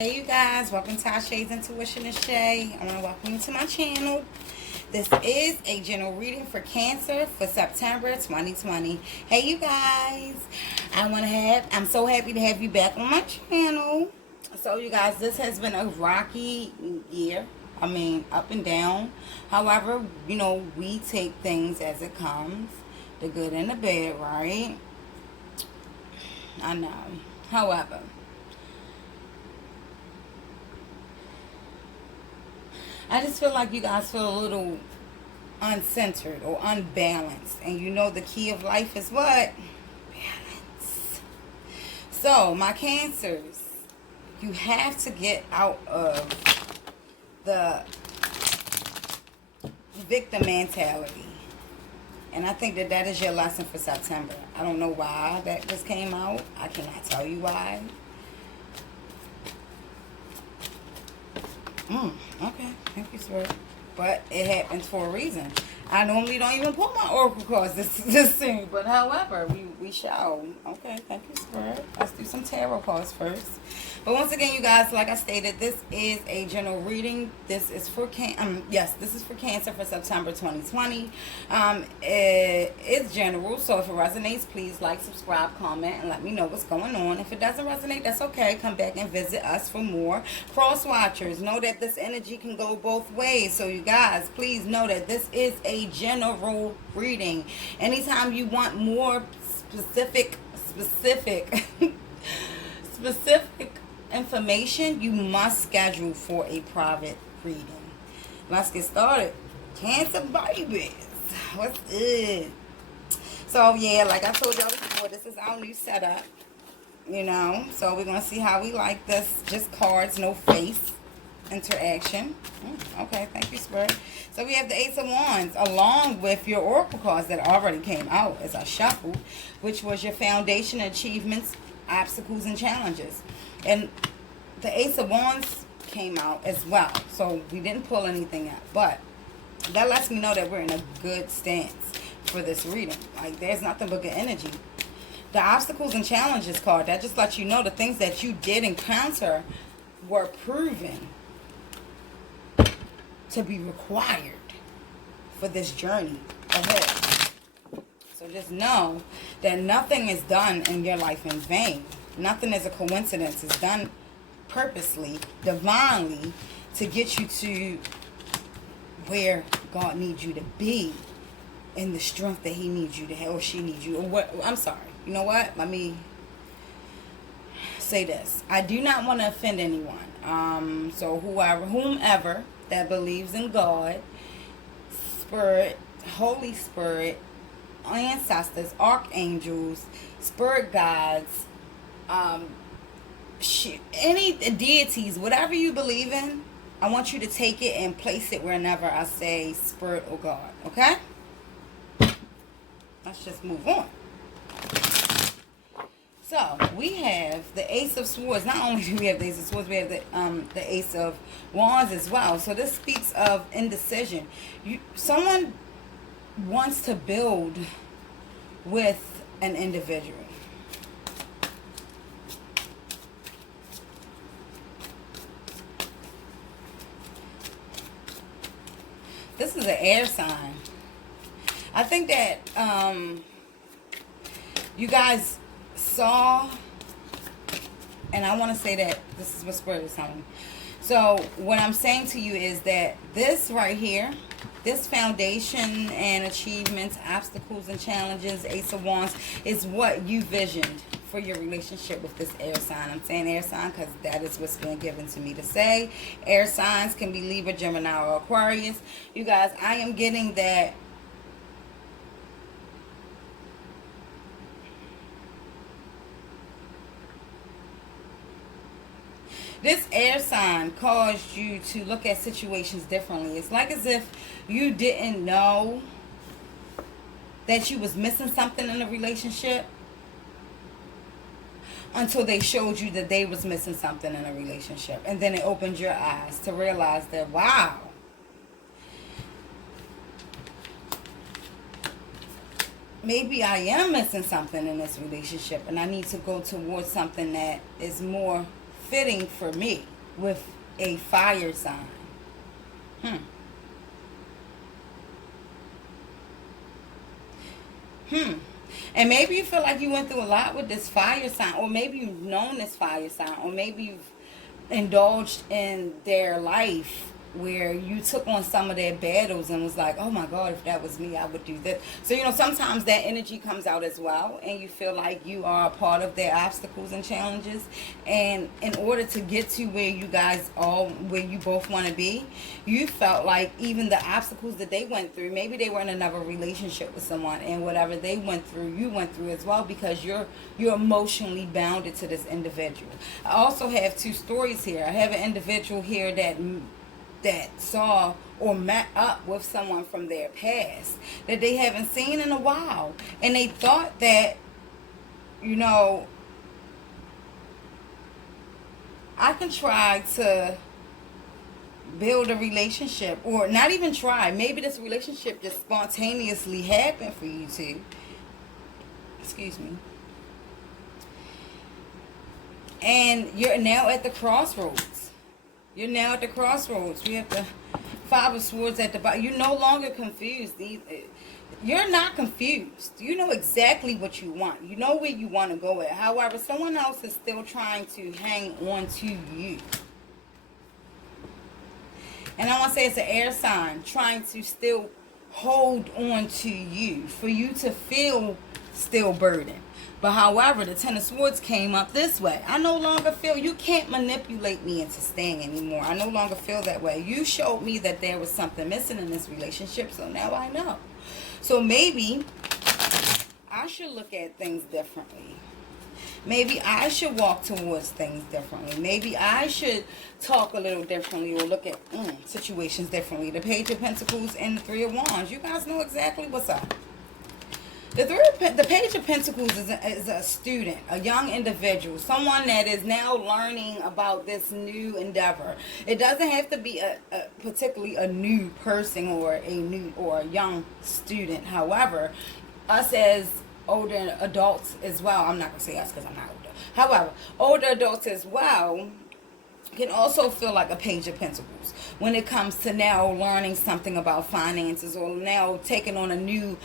Hey you guys, welcome to our Shay's Intuition and Shay. I want to welcome you to my channel. This is a general reading for Cancer for September 2020. Hey you guys, I'm so happy to have you back on my channel. So you guys, this has been a rocky year. I mean, up and down. However, we take things as it comes. The good and the bad, right? I know. However, I just feel like you guys feel a little uncentered or unbalanced. And the key of life is what? Balance. So, my Cancers, you have to get out of the victim mentality. And I think that is your lesson for September. I don't know why that just came out. I cannot tell you why. Okay, thank you, sir. But it happens for a reason. I normally don't even pull my oracle cards this thing, but however, we shall. Okay, thank you, Spirit. Let's do some tarot cards first. But once again, you guys, like I stated, this is a general reading. This is for this is for Cancer for September 2020. It's general, so if it resonates, please like, subscribe, comment, and let me know what's going on. If it doesn't resonate, that's okay. Come back and visit us for more. Cross watchers, know that this energy can go both ways. So you guys, please know that this is a general reading. Anytime you want more specific specific information, you must schedule for a private reading. Let's get started. Cancer babies, what's it? So yeah, like I told y'all before, this is our new setup. So we're gonna see how we like this. Just cards, no face interaction. Okay, thank you, Spirit. So we have the Ace of Wands along with your oracle cards that already came out as I shuffled, which was your foundation, achievements, obstacles, and challenges. And the Ace of Wands came out as well. So we didn't pull anything out, but that lets me know that we're in a good stance for this reading. Like, there's nothing but good energy. The obstacles and challenges card, that just lets you know the things that you did encounter were proven to be required for this journey ahead. So just know that nothing is done in your life in vain. Nothing is a coincidence. It's done purposely, divinely, to get you to where God needs you to be, in the strength that He needs you to have, or she needs you. Or what? I'm sorry. You know what? Let me say this. I do not want to offend anyone. So whomever that believes in God, Spirit, Holy Spirit, ancestors, archangels, spirit guides, any deities, whatever you believe in, I want you to take it and place it whenever I say Spirit or God. Okay? Let's just move on. So we have the Ace of Swords. Not only do we have the Ace of Swords, we have the Ace of Wands as well. So this speaks of indecision. Someone wants to build with an individual. This is an air sign. I think that you guys saw, and I want to say that this is what Spirit is telling me. So what I'm saying to you is that this right here, this foundation and achievements, obstacles and challenges, Ace of Wands, is what you visioned for your relationship with this air sign. I'm saying air sign because that is what's been given to me to say. Air signs can be Libra, Gemini, or Aquarius. You guys, I am getting that this air sign caused you to look at situations differently. It's like as if you didn't know that you was missing something in a relationship until they showed you that they was missing something in a relationship. And then it opened your eyes to realize that, wow, maybe I am missing something in this relationship, and I need to go towards something that is more fitting for me with a fire sign. Hmm. Hmm. And maybe you feel like you went through a lot with this fire sign, or maybe you've known this fire sign, or maybe you've indulged in their life where you took on some of their battles and was like, oh my God, if that was me, I would do this. So, sometimes that energy comes out as well, and you feel like you are a part of their obstacles and challenges. And in order to get to where you guys all, where you both want to be, you felt like even the obstacles that they went through, maybe they were in another relationship with someone, and whatever they went through, you went through as well, because you're emotionally bounded to this individual. I also have two stories here. I have an individual here that saw or met up with someone from their past that they haven't seen in a while, and they thought that, I can try to build a relationship, or not even try, maybe this relationship just spontaneously happened for you two. Excuse me. And you're now at the crossroads. You're now at the crossroads. We have the Five of Swords at the bottom. You're no longer confused. You're not confused. You know exactly what you want. You know where you want to go at. However, someone else is still trying to hang on to you. And I want to say it's an air sign trying to still hold on to you, for you to feel still burdened. But however, the Ten of Swords came up this way. I no longer feel, you can't manipulate me into staying anymore. I no longer feel that way. You showed me that there was something missing in this relationship, so now I know. So maybe I should look at things differently. Maybe I should walk towards things differently. Maybe I should talk a little differently, or look at situations differently. The Page of Pentacles and the Three of Wands. You guys know exactly what's up. The Page of Pentacles is a student, a young individual, someone that is now learning about this new endeavor. It doesn't have to be particularly a new person or a young student. However, us as older adults as well, I'm not going to say us because I'm not older. However, older adults as well can also feel like a Page of Pentacles when it comes to now learning something about finances, or now taking on a new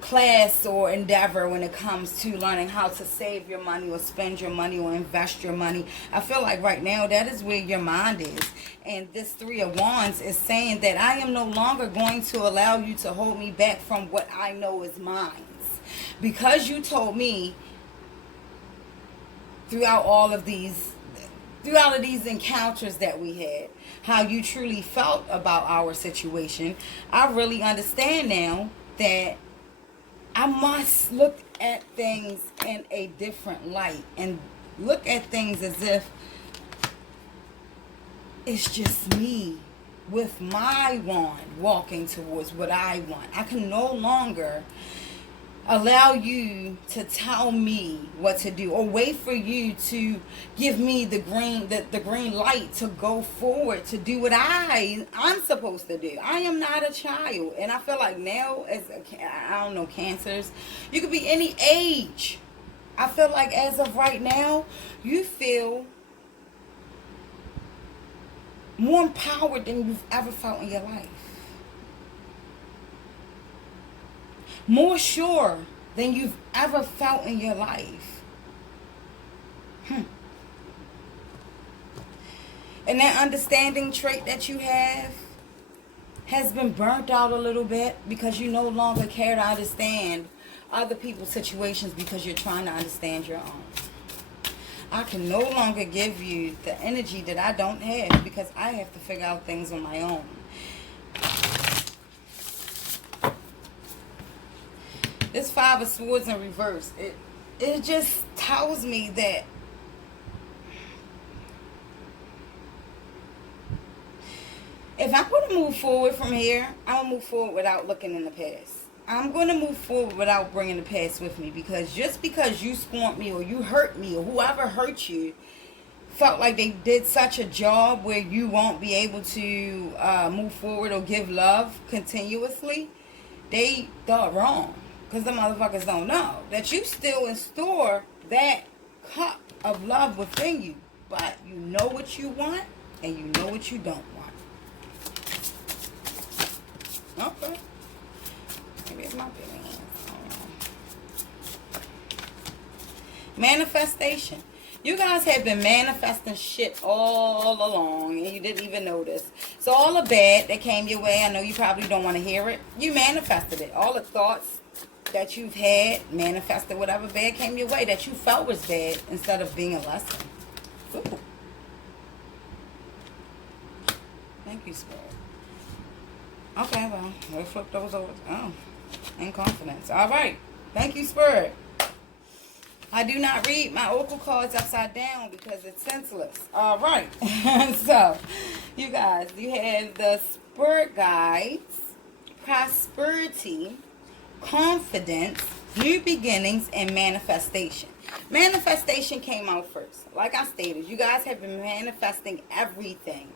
class or endeavor when it comes to learning how to save your money, or spend your money, or invest your money. I feel like right now that is where your mind is. And this Three of Wands is saying that I am no longer going to allow you to hold me back from what I know is mine. Because you told me throughout all of these encounters that we had, how you truly felt about our situation, I really understand now that I must look at things in a different light, and look at things as if it's just me with my wand walking towards what I want. I can no longer allow you to tell me what to do, or wait for you to give me the green light to go forward to do what I'm supposed to do. I am not a child. And I feel like now, I don't know, cancers, you could be any age. I feel like as of right now, you feel more empowered than you've ever felt in your life. More sure than you've ever felt in your life. And that understanding trait that you have has been burnt out a little bit, because you no longer care to understand other people's situations, because you're trying to understand your own. I can no longer give you the energy that I don't have, because I have to figure out things on my own. This Five of Swords in reverse, it just tells me that if I'm going to move forward from here, I'm going to move forward without looking in the past. I'm going to move forward without bringing the past with me, because just because you scorned me, or you hurt me, or whoever hurt you felt like they did such a job where you won't be able to move forward or give love continuously, they thought wrong. Because the motherfuckers don't know that you still in store that cup of love within you. but you know what you want and you know what you don't want. Okay. Maybe it's my big hands. Manifestation. You guys have been manifesting shit all along and you didn't even notice. So all the bad that came your way, I know you probably don't want to hear it. You manifested it. All the thoughts that you've had, manifested whatever bad came your way that you felt was bad instead of being a lesson. Ooh. Thank you, Spirit. Okay, well, we'll flip those over. Oh, and confidence. All right. Thank you, Spirit. I do not read my oracle cards upside down because it's senseless. All right. So, you guys, you have the Spirit Guides, Prosperity, Confidence, New Beginnings, and Manifestation. Manifestation came out first. Like I stated, you guys have been manifesting everything.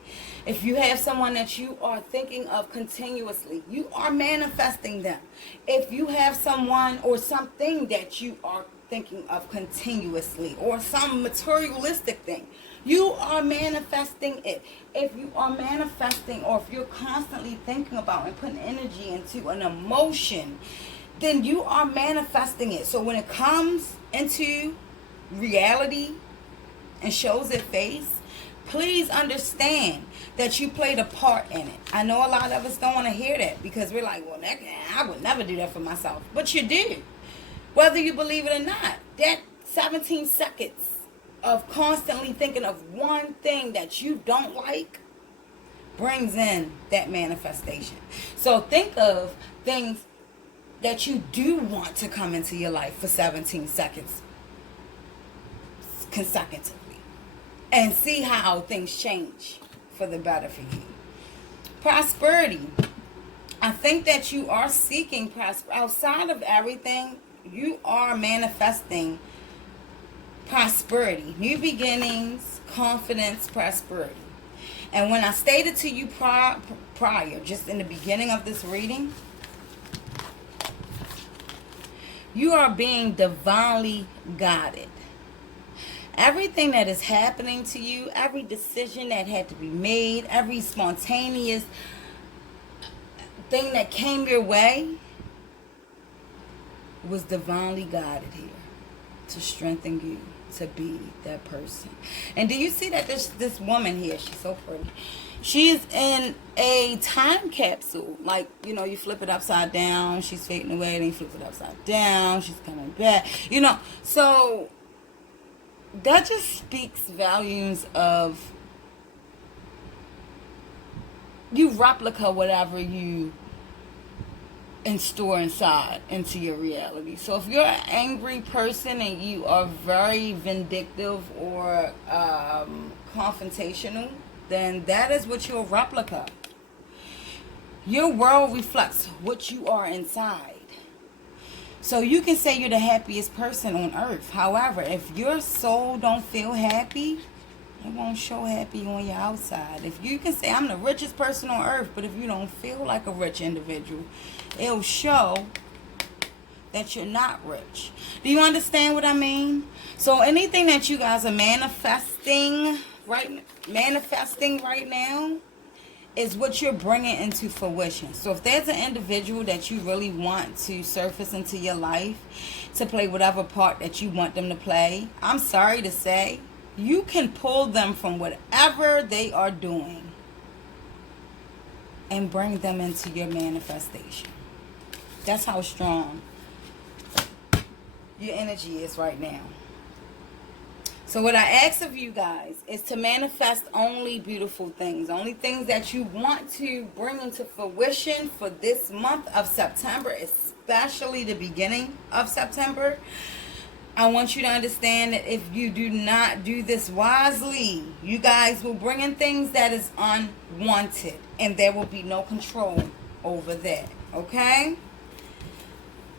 If you have someone that you are thinking of continuously, you are manifesting them. If you have someone or something that you are thinking of continuously, or some materialistic thing, you are manifesting it. If you are manifesting, or if you're constantly thinking about and putting energy into an emotion, then you are manifesting it. So when it comes into reality and shows its face, please understand that you played a part in it. I know a lot of us don't want to hear that because we're like, well, I would never do that for myself. But you do. Whether you believe it or not, that 17 seconds of constantly thinking of one thing that you don't like brings in that manifestation. So think of things that you do want to come into your life for 17 seconds consecutively and see how things change for the better for you. Prosperity. I think that you are seeking prosperity. Outside of everything, you are manifesting prosperity, new beginnings, confidence, prosperity. And when I stated to you prior, just in the beginning of this reading, you are being divinely guided. Everything that is happening to you, every decision that had to be made, every spontaneous thing that came your way was divinely guided here to strengthen you to be that person. And do you see that this woman here, she's so pretty. She's in a time capsule. Like, you know, you flip it upside down, she's fading away, then you flip it upside down, she's coming back. You know, so that just speaks volumes of you replica whatever you store inside into your reality. So if you're an angry person and you are very vindictive or confrontational, then that is what you'll replica. Your world reflects what you are inside. So you can say you're the happiest person on earth. However, if your soul don't feel happy, it won't show happy on your outside. If you can say I'm the richest person on earth, but if you don't feel like a rich individual, it'll show that you're not rich. Do you understand what I mean? So anything that you guys are manifesting right now is what you're bringing into fruition. So if there's an individual that you really want to surface into your life to play whatever part that you want them to play, I'm sorry to say, you can pull them from whatever they are doing and bring them into your manifestation. That's how strong your energy is right now. So what I ask of you guys is to manifest only beautiful things. Only things that you want to bring into fruition for this month of September, especially the beginning of September. I want you to understand that if you do not do this wisely, you guys will bring in things that is unwanted. And there will be no control over that. Okay?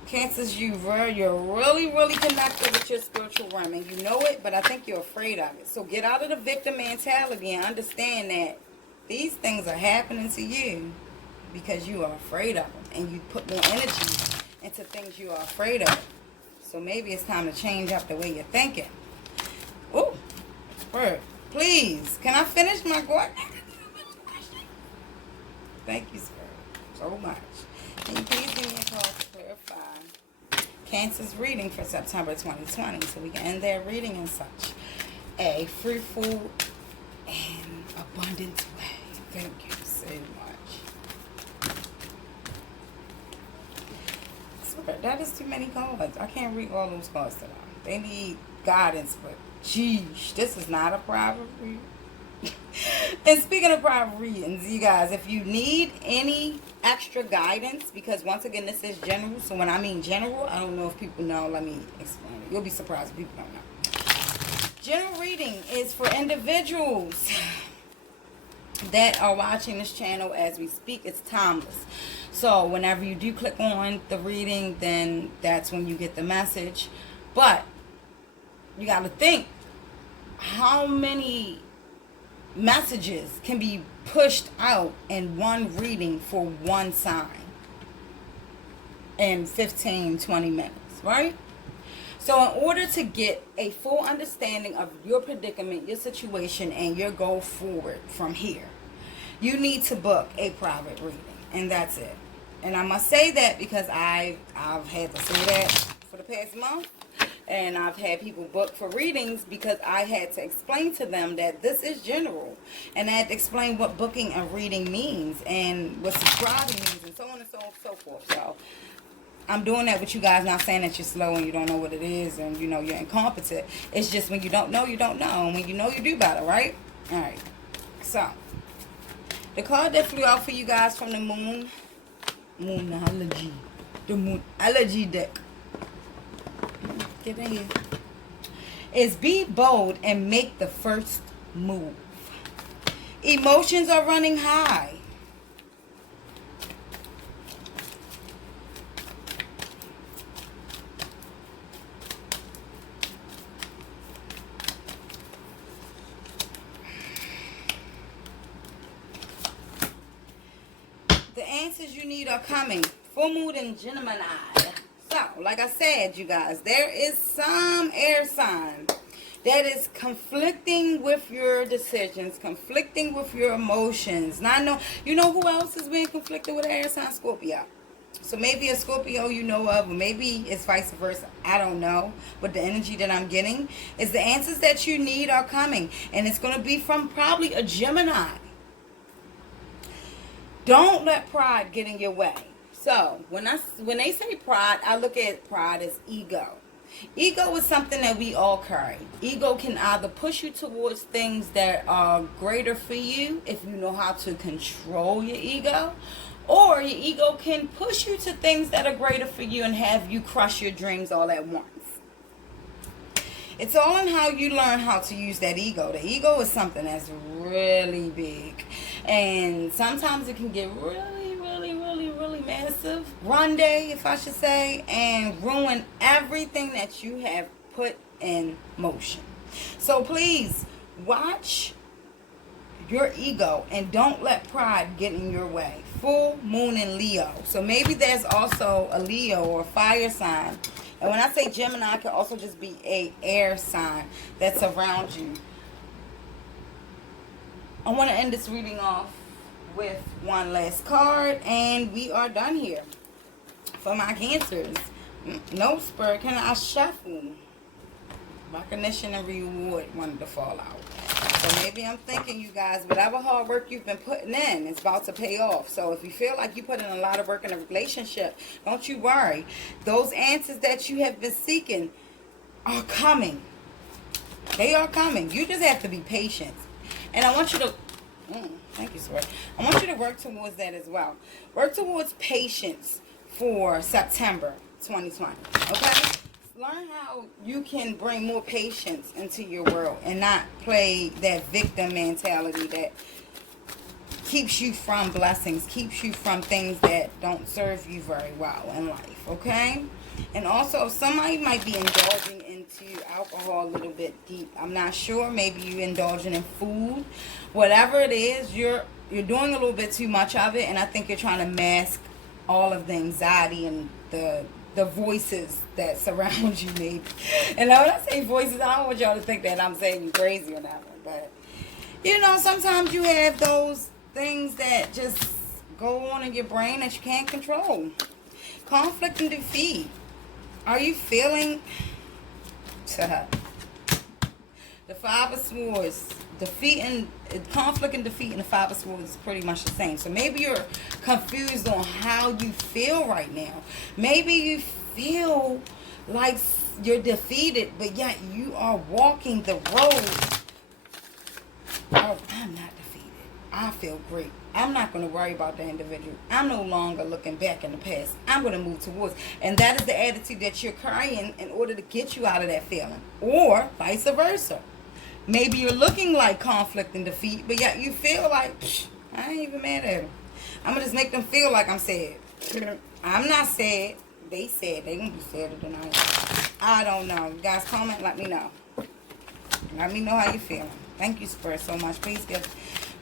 Cancers, you're really connected with your spiritual realm. And you know it, but I think you're afraid of it. So get out of the victim mentality and understand that these things are happening to you because you are afraid of them. And you put more energy into things you are afraid of. So maybe it's time to change up the way you're thinking. Ooh, Spirit. Please, can I finish my question? Thank you, sir, so much. Can you please give me a call to clarify Cancer's reading for September 2020 so we can end their reading in such a fruitful and abundant way? Thank you so much. Sir, that is too many cards. I can't read all those cards today. They need guidance, but geez, this is not a private reading. And speaking of private readings, you guys, if you need any extra guidance, because once again, this is general. So when I mean general, I don't know if people know. Let me explain it. You'll be surprised if people don't know. General reading is for individuals that are watching this channel as we speak. It's timeless. So whenever you do click on the reading, then that's when you get the message. But you got to think how many messages can be pushed out in one reading for one sign in 15-20 minutes, right? So in order to get a full understanding of your predicament, your situation, and your goal forward from here, you need to book a private reading, and that's it. And I must say that because I've had to say that for the past month. And I've had people book for readings because I had to explain to them that this is general. And I had to explain what booking a reading means and what subscribing means and so on and so forth. So I'm doing that with you guys, not saying that you're slow and you don't know what it is and you know you're incompetent. It's just when you don't know, you don't know. And when you know, you do better, right? All right. So the card that flew out for you guys from the Moonology, the Moonology deck. Get in here. Is be bold and make the first move. Emotions are running high. The answers you need are coming. Full moon in Gemini. So, like I said, you guys, there is some air sign that is conflicting with your decisions, conflicting with your emotions. Now, you know who else is being conflicted with air sign? Scorpio. So maybe a Scorpio you know of, or maybe it's vice versa. I don't know. But the energy that I'm getting is the answers that you need are coming. And it's going to be from probably a Gemini. Don't let pride get in your way. So, when they say pride, I look at pride as ego. Ego is something that we all carry. Ego can either push you towards things that are greater for you if you know how to control your ego, or your ego can push you to things that are greater for you and have you crush your dreams all at once. It's all in how you learn how to use that ego. The ego is something that's really big. And sometimes it can get really massive, grande, if I should say, and ruin everything that you have put in motion. So please watch your ego and don't let pride get in your way. Full moon in Leo. So maybe there's also a Leo or a fire sign. And when I say Gemini, it can also just be a air sign that's around you. I want to end this reading off with one last card, and we are done here. For my Cancers, no spur, can I shuffle? Recognition and reward wanted to fall out. So maybe I'm thinking, you guys, whatever hard work you've been putting in, it's about to pay off. So if you feel like you put in a lot of work in a relationship, don't you worry. Those answers that you have been seeking are coming. They are coming. You just have to be patient. And I want you to thank you, sir. I want you to work towards that as well. Work towards patience for September 2020. Okay? Learn how you can bring more patience into your world and not play that victim mentality that keeps you from blessings, keeps you from things that don't serve you very well in life. Okay? And also, somebody might be indulging into alcohol a little bit deep. I'm not sure. Maybe you're indulging in food. Whatever it is, you're doing a little bit too much of it. And I think you're trying to mask all of the anxiety and the voices that surround you, maybe. And when I say voices, I don't want y'all to think that I'm saying you crazy or nothing. But You know, sometimes you have those things that just go on in your brain that you can't control. Conflict and defeat. Are you feeling the Five of Swords? Defeat and conflict and defeat and the Five of Swords is pretty much the same. So maybe you're confused on how you feel right now. Maybe you feel like you're defeated, but yet you are walking the road. Oh, I'm not defeated. I feel great. I'm not going to worry about the individual. I'm no longer looking back in the past. I'm going to move towards. And that is the attitude that you're carrying in order to get you out of that feeling. Or vice versa. Maybe you're looking like conflict and defeat, but yet you feel like, I ain't even mad at them. I'm going to just make them feel like I'm sad. I'm not sad. They said they won't be sadder than I am. I don't know. You guys comment, let me know. Let me know how you feeling. Thank you, Spirit, so much. Please give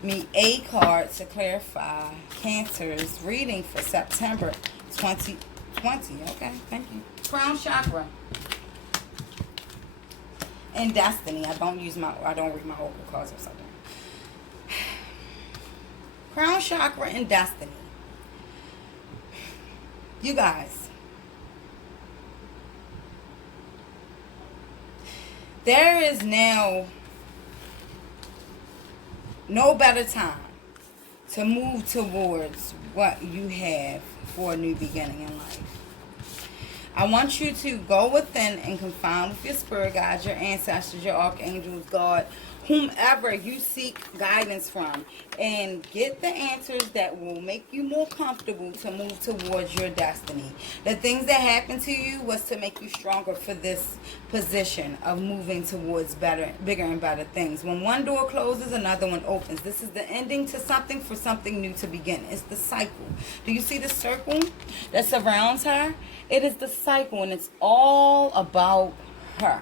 me a card to clarify Cancer's reading for September 2020. Okay, thank you. Crown chakra and destiny. I don't read my oracle cards or something. Crown chakra and destiny. You guys, there is now no better time to move towards what you have for a new beginning in life. I want you to go within and confide with your spirit guides, your ancestors, your archangels, God, whomever you seek guidance from, and get the answers that will make you more comfortable to move towards your destiny. The things that happened to you was to make you stronger for this position of moving towards better, bigger and better things. When one door closes, another one opens. This is the ending to something for something new to begin. It's the cycle. Do you see the circle that surrounds her? It is the cycle, and it's all about her.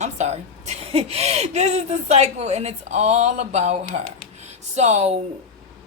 I'm sorry. This is the cycle, and it's all about her. So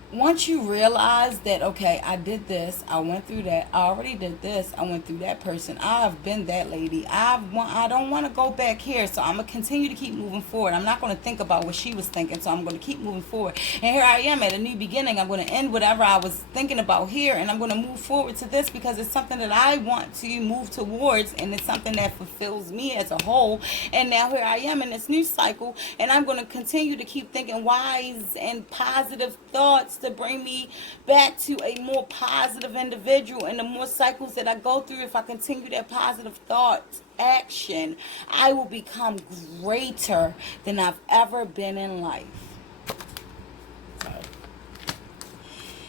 once you realize that, okay, I did this, I went through that, I already did this, I went through that person, I've been that lady, I don't want to go back here, so I'm going to continue to keep moving forward. I'm not going to think about what she was thinking, so I'm going to keep moving forward. And here I am at a new beginning. I'm going to end whatever I was thinking about here, and I'm going to move forward to this because it's something that I want to move towards, and it's something that fulfills me as a whole. And now here I am in this new cycle, and I'm going to continue to keep thinking wise and positive thoughts to bring me back to a more positive individual. And the more cycles that I go through, if I continue that positive thought action, I will become greater than I've ever been in life.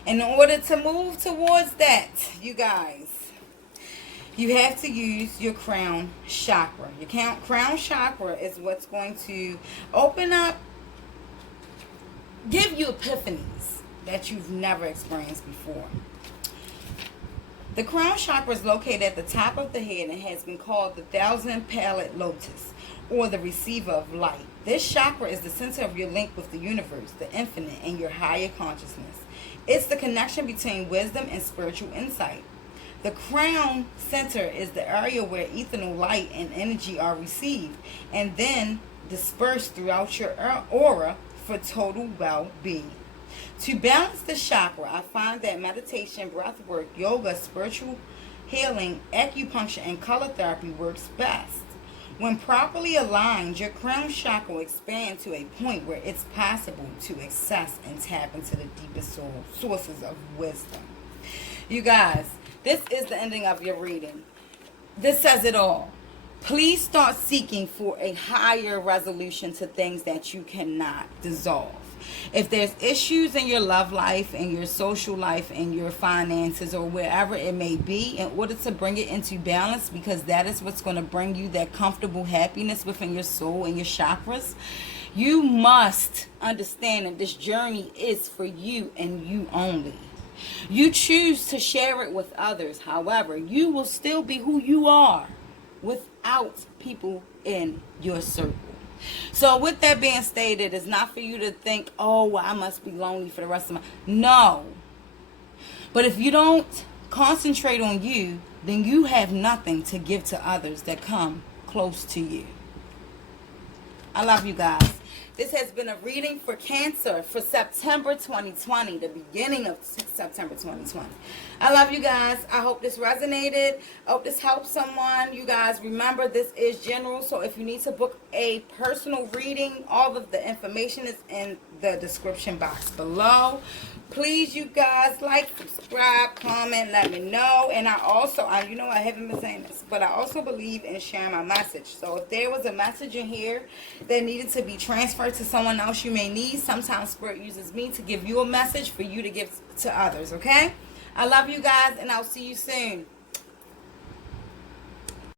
In order to move towards that, you guys, you have to use your crown chakra. Your crown chakra is what's going to open up, give you epiphanies that you've never experienced before. The crown chakra is located at the top of the head and has been called the 1,000-petaled lotus, or the receiver of light. This chakra is the center of your link with the universe, the infinite, and your higher consciousness. It's the connection between wisdom and spiritual insight. The crown center is the area where eternal light and energy are received and then dispersed throughout your aura for total well-being. To balance the chakra, I find that meditation, breath work, yoga, spiritual healing, acupuncture, and color therapy works best. When properly aligned, your crown chakra will expand to a point where it's possible to access and tap into the deepest sources of wisdom. You guys, this is the ending of your reading. This says it all. Please start seeking for a higher resolution to things that you cannot dissolve. If there's issues in your love life, in your social life, in your finances, or wherever it may be, in order to bring it into balance, because that is what's going to bring you that comfortable happiness within your soul and your chakras, you must understand that this journey is for you and you only. You choose to share it with others. However, you will still be who you are without people in your circle. So with that being stated, it's not for you to think, oh, well, I must be lonely for the rest of my... No. But if you don't concentrate on you, then you have nothing to give to others that come close to you. I love you guys. This has been a reading for Cancer for September 2020, the beginning of September 2020. I love you guys. I hope this resonated. I hope this helps someone. You guys, remember, this is general, so if you need to book a personal reading, all of the information is in the description box below. Please, you guys, like, subscribe, comment, let me know. And I also, you know I haven't been saying this, but I also believe in sharing my message. So if there was a message in here that needed to be transferred to someone else you may need, sometimes Spirit uses me to give you a message for you to give to others, okay? I love you guys, and I'll see you soon.